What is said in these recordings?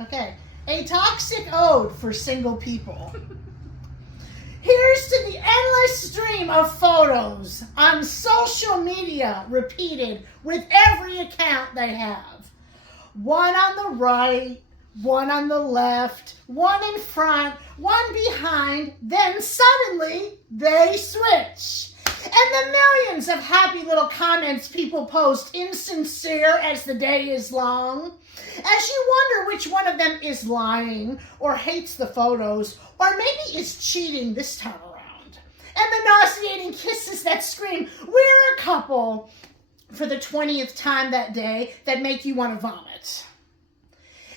Okay. A toxic ode for single people. Here's to the endless stream of photos on social media repeated with every account they have. One on the right, one on the left, one in front, one behind, then suddenly they switch. And the millions of happy little comments people post, insincere as the day is long, as you wonder which one of them is lying or hates the photos or maybe is cheating this time around. And the nauseating kisses that scream, "We're a couple," for the 20th time that day that make you want to vomit.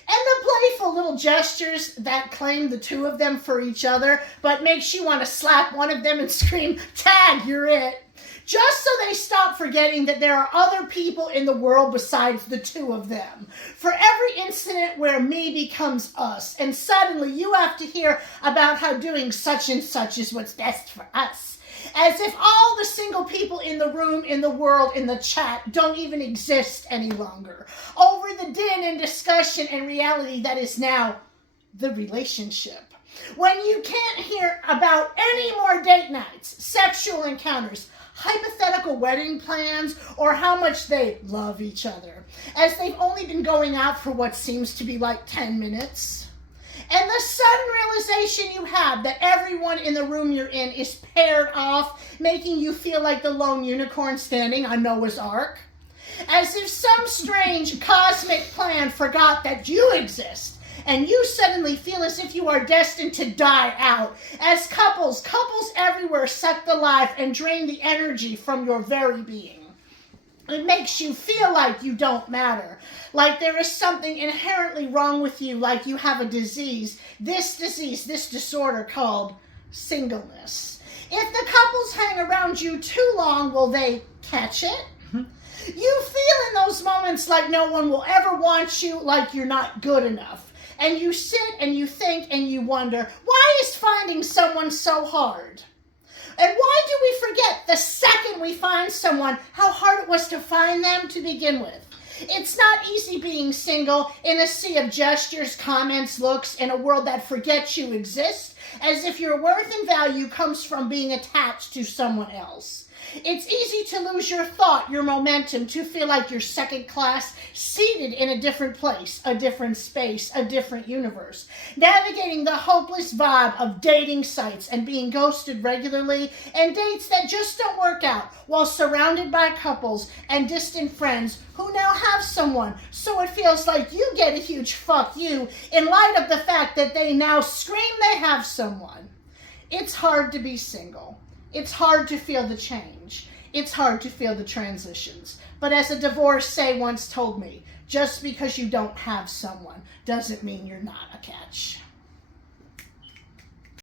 And the playful little gestures that claim the two of them for each other, but makes you want to slap one of them and scream, "Tag, you're it." Just so they stop forgetting that there are other people in the world besides the two of them. For every incident where me becomes us, and suddenly you have to hear about how doing such and such is what's best for us. As if all the single people in the room, in the world, in the chat don't even exist any longer. Over the din and discussion and reality that is now the relationship. When you can't hear about any more date nights, sexual encounters, hypothetical wedding plans, or how much they love each other, as they've only been going out for what seems to be like 10 minutes. And the sudden realization you have that everyone in the room you're in is paired off, making you feel like the lone unicorn standing on Noah's Ark. As if some strange cosmic plan forgot that you exist, and you suddenly feel as if you are destined to die out. As couples everywhere suck the life and drain the energy from your very being. It makes you feel like you don't matter, like there is something inherently wrong with you, like you have a disease, this disorder called singleness. If the couples hang around you too long, will they catch it? You feel in those moments like no one will ever want you, like you're not good enough. And you sit and you think and you wonder, why is finding someone so hard? And why do we forget the second we find someone how hard it was to find them to begin with? It's not easy being single in a sea of gestures, comments, looks, in a world that forgets you exist, as if your worth and value comes from being attached to someone else. It's easy to lose your thought, your momentum, to feel like you're second class, seated in a different place, a different space, a different universe. Navigating the hopeless vibe of dating sites and being ghosted regularly, and dates that just don't work out, while surrounded by couples and distant friends who now have someone, so it feels like you get a huge fuck you in light of the fact that they now scream they have someone. It's hard to be single. It's hard to feel the change. It's hard to feel the transitions. But as a divorcee once told me, just because you don't have someone doesn't mean you're not a catch.